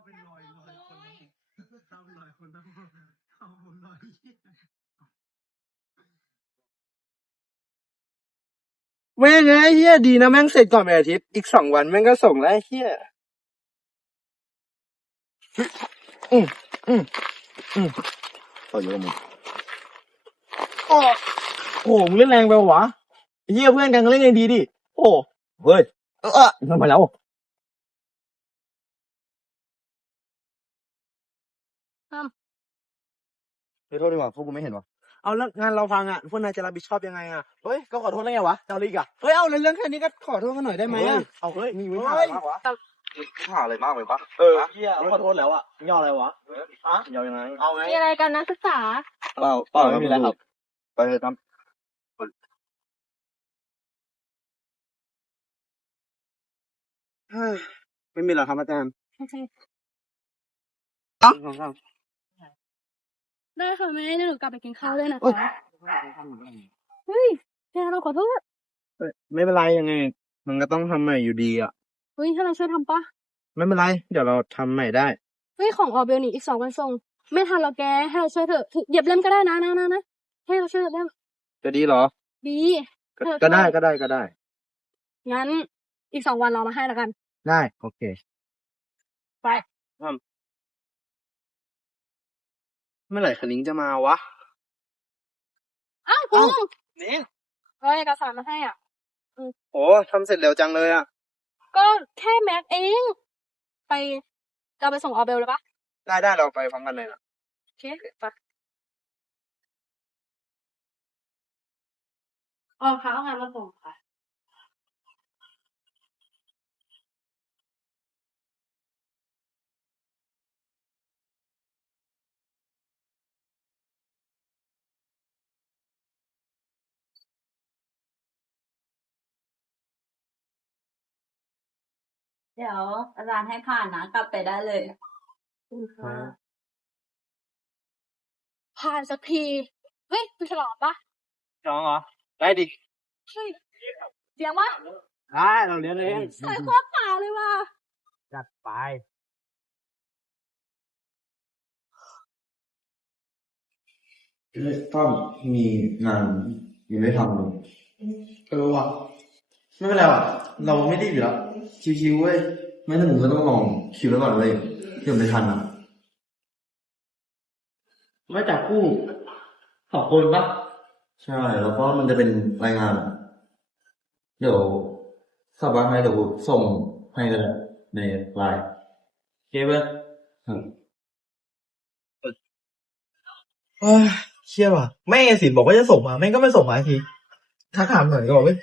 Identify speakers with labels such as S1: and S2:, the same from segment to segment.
S1: เป็นรอยคนทำรอยคนทำผมรอยแม่งไงเฮียดีนะแม่งเสร็จก่อนวันอาทิตย์อีก2 วันแม่งก็ส่งแล้วเฮียอืมอืมอืมต่อเยอะมึงโอ้โหมึงเล่นแรงไปวะเฮียเพื่อนกันก็เล่นเองดีดิโอ้เฮ้ยทำไมแล้วขอโทษดีกว่าพวกกูไม่เห็นวะเอาแล้วงานเราพังอ่ะพวกนายจะรับผิดชอบยังไงอ่ะเฮ้ยก็ขอโทษได้ไงวะเจ้าลิกอ่ะเฮ้ยเอาเรื่องแค่นี้ก็ขอโทษกันหน่อยได้ไหมอ่ะเอาเฮ้ยมีปัญหาอะไรมากวะหาอะไรมากเลยปะเฮียขอโทษแล้วอ่ะย่ออะไรวะย่อยังไงเอาไง
S2: มีอะไรกันนักศึกษา
S1: เปล่าไม่มีอะไรครับไปเลยครับไม่มีหรอครับอาจารย์
S2: โอเคได้ค่ะแม่เดี๋ยวหนูกลับไปกินข้าวด้วยนะคะเฮ้ยแกเราขอโทษ
S1: ไม่เป็นไรยังไงมันก็ต้องทำใหม่อยู่ดีอ่ะ
S2: เฮ้ยให้เราช่วยทำปะ
S1: ไม่เป็นไรเดี๋ยวเราทำใหม่ได้
S2: เฮ้ยของออเบลนี่อีก2 วันส่งไม่ทันเราแกให้เราช่วยเถอะเหยียบเล่มก็ได้นะให้เราช่วยเหยียบเล่ม
S1: จะดีเหรอ
S2: ดี
S1: ก็ได้
S2: งั้นอีก2 วันเรามาให้แล้วกัน
S1: ได้โอเค
S2: ไป
S1: เมื่อไหร่คณิ้งจะมาวะ
S2: อ้าวคุณ
S1: นี่
S2: เราเอกสารมาให้อ่ะ
S1: โอ้ทำเสร็จเร็วจังเลยอ่ะ
S2: ก็แค่แม็กเองไปจะไปส่งออเบลเลยปะ
S1: ได้เราไปพร้อมกันเลยนะ
S2: โอเคไปอ๋อค่ะเอางานมาส่งค่ะ
S3: เดี๋ยวอาจารย์ให้ผ่านนะกลับไปได้เลย
S2: ผ่านสักทีเฮ้ยคุณฉลองปะ
S1: น้องเหรอได้ดิ
S2: เฮ้ยเสียงวะ
S1: ได้เราเรียนเอง
S2: ใส่โคตรป่าเลยว่ะ
S1: จัดไป
S4: ก็มีงานยังไม่ทำเลยว่ะไม่เป็นไรว่ะเราไม่รีบอยู่แล้วชิวๆเว้ยไม่ถึงก็ต้องลองคิวไว้ก่อนเลยเดี๋ยวไม่ทันอ่ะ
S1: มาจากคู่2 คนปะ
S4: ใช่แล้วก็มันจะเป็นรายงานเดี๋ยวสัปดาห์ให้เดี๋ยวส่งให้กันในไลน์
S1: เคเบิล
S5: เชี่ยว่ะแม่สินบอกว่าจะส่งมาแม่งก็ไม่ส่งมาทีทักถามหน่อยก็บอกไม่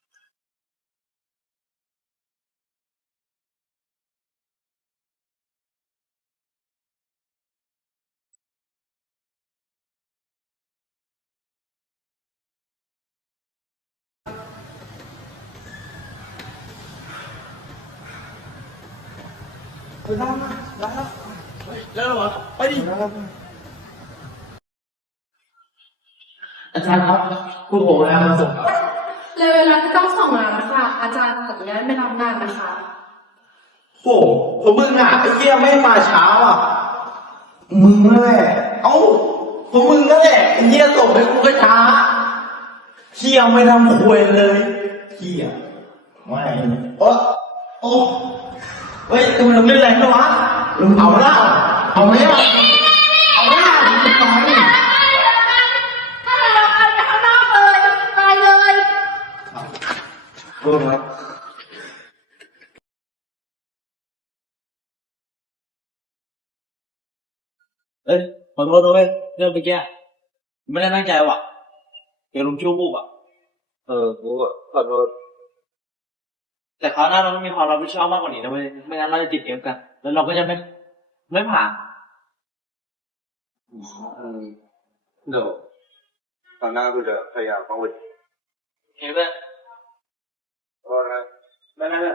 S5: แล้วเหรอไปดิอาจารย์ครับคุณผมแล้วมาส่งครับ
S2: เลยเวลาที่ต้องส่งมาแล้วค่ะอาจารย์ขออนุญาตไม่รับงานนะคะ
S5: โอ้ผมมึงอ่ะไอ้เหี้ยไม่มาเช้าอ่ะมึงนั่นแหละเอ้าผมมึงนั่นแหละไอ้เหี้ยส่งไปกูก็ช้าเหี้ยไม่ทำควยเลยเหี้ยไม่โอ้เฮ้ยทำไมเราเล่นแรงด้วยวะเอาละเอาไหมอ่ะเอาละมึงจะไป
S2: ถ้าเราไปข้างนอกเลยไปเลย
S4: โทษครับ
S5: ขอโทษด้วยเรื่องเมื่อกี้ไม่ได้ตั้งใจว่ะเดี๋ยวลุงชู้บุกอ่ะ
S4: กูขอโทษ
S5: แต่คราวหน้าเราต้องมีความรับผิดชอบมากกว่านี้นะเว้ยไม่งั้นเราจะติดเอฟกันแล้วเราก็จะไม่ผ่าน
S4: เดี๋ยวตอนหน้ากูจะพยายามเข้าไป
S5: เฮ้ยเว้ย
S4: ก็นะ
S5: ไม่